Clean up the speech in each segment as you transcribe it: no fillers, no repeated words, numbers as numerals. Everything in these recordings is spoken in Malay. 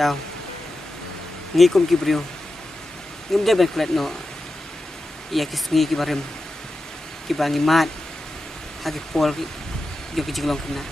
daw ngikum ki brio ngim de ben klet no iya kis ngi ki barem ki bangi mat hagi pol ki jo ki jinglong kena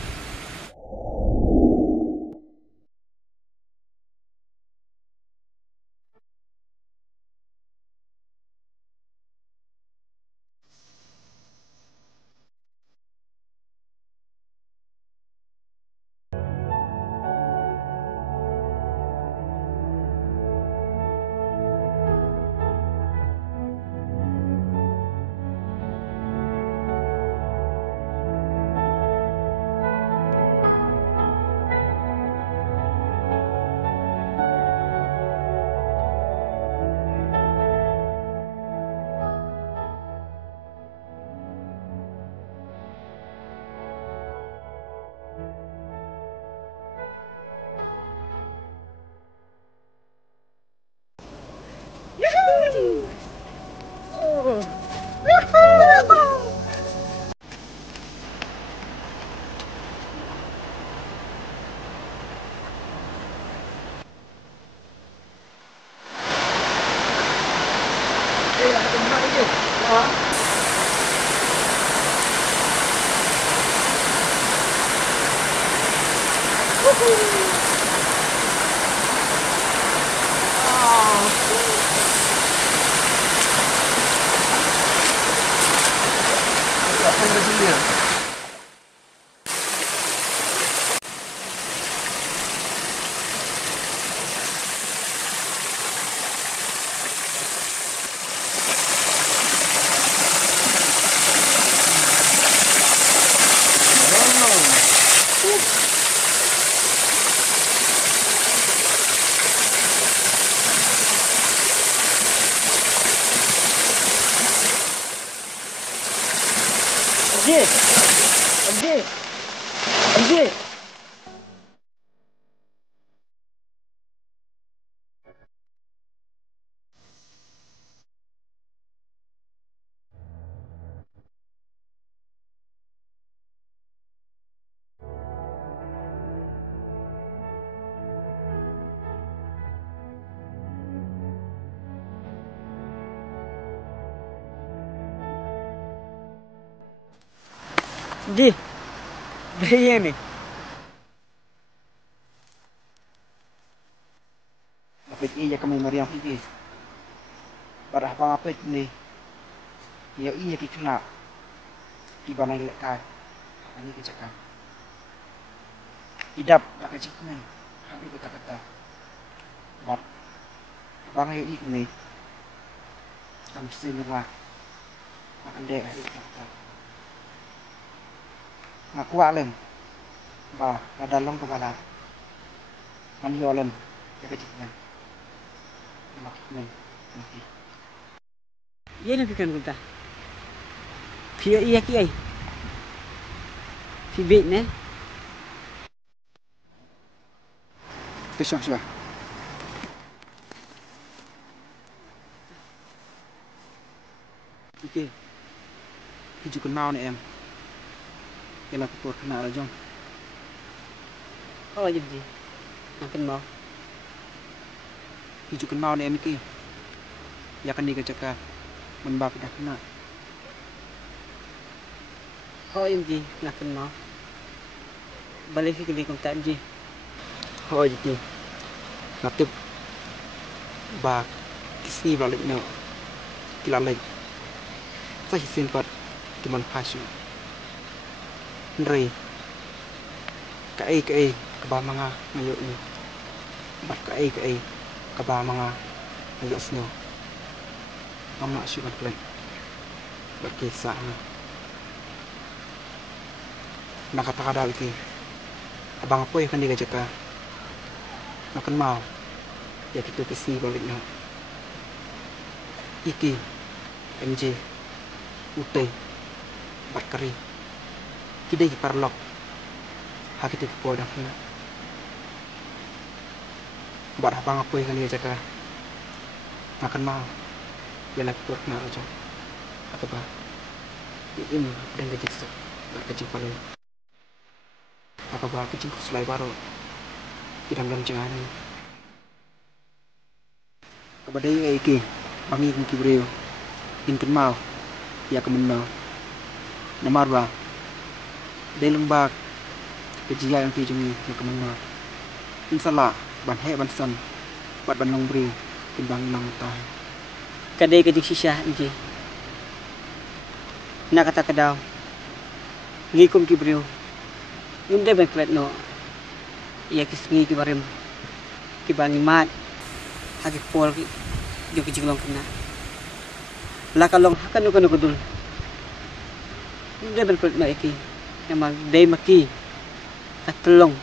Anjir. Di, bahaya nih. Apit iya kami Mariam ini. Barah bang apit nih. Ya iya kena. Di bana lekat. Ini kecekam. Idap tak keceknya. Kami kata-kata. Mat. Bang ayo ini. Kami semua. Akan dek hari kata. Ngaku alem. Bah, kadalong kepala. Maniolen. Ya keceknya. Makin nanti. Iya nak kan kita. Kia iya kiai. Si bet ne. Besok sudah. Ok. Hiju kenal ni em. Kena pukul kenal lah jom. Oh je ji. Makan mau. Hiju kenal ni em ki. Ya kan ni kecakap. Membab dah kena. Oh ji. Makan mau. Balik ke kali kontak ji. Oh je. Natip. Ba. Kisni balik no. Kila lagi. Saya simpat teman pasu. Nri. Kai keba manga ngayo ni. Bat kai keba manga ngayo sno. Mama syukur plan. Bat kisah ni. Nakata-kata lagi. Abang apa yang kan dia jaka. Makan mau. Ya kita kesini balik no. Iki. MJ. Ute. Bat kari. Kita parlok. Hak kita kepo dah kena. Bat abang apa yang kan dia jaka. Makan mau. Ya nak tur kena aja. Apa bah? Ini dan kecik sok. Bat kecik paling. Apa bah kecik selai baru. Tidak dalam jangan. Kabadai ay iki, bangi kong kibreo, inkan mau, ya kemen mau, namar ba, dalang bag, kejia yang tijungi ya kemen mau, insala, ban he ban son, bat ban long breo, timbang lang tayo. Kadai kajing sisya inji. Nakata kadaw. Ngikom kibriyo. Ngumde ben klet no. Iya kisngi kibarim. Kibangi mat. Hagi pol ki. Jo kijinglong kena. Lakalong hakan no kanu kudul. Ngumde ben klet no iki. Namang day maki. Katlong.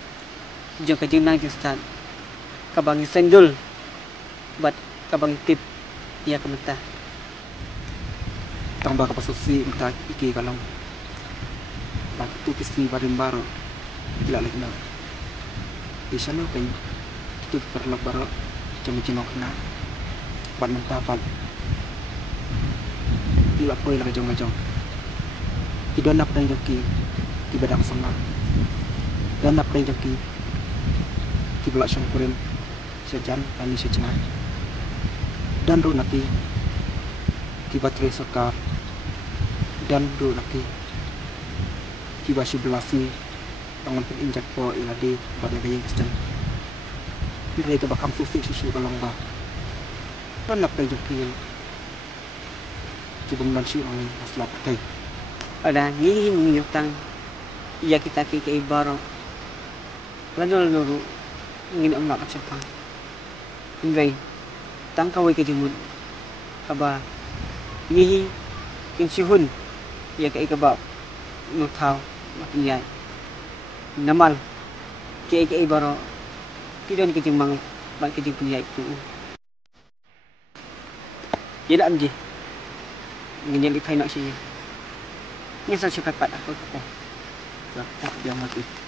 Jo kijinglong kistan. Kabangi sendul. Bat kabangi tip. Iya kementah. Tambah kapasusi entah iki kalong. Bak tu kisni barim baro. Ila lek na. Di sana pen tu perlok baro jam jinok na. Ban mentafal. Ila poi la jong-jong. Idon nap dan joki. Di badak sama. Dan nap dan joki. Di belak syangkurin. Sejan tani sejenak. Dan ru naki kiba tre sokar dan ru naki kiba sibelasi tangan perinjak po iladi pada gayeng kesjan nilai ke bakam susu kalong ba dan nak dari joki kiba melansi orang asla pakai Ada ngihi ngutang. Iya kita ki ibaro. Lalu ngin ang nakasepang. Ingay. Tangkaway kajimud. Kaba ngihi kinsihun. Iya ka ikaba nutaw makinyay. Namal. Kaya ibaro. Kidon kajing mang kajing punyay ito. Yala amji. Nginyalik tayo na siya. Ngayon siya kapat ako. tak dia mati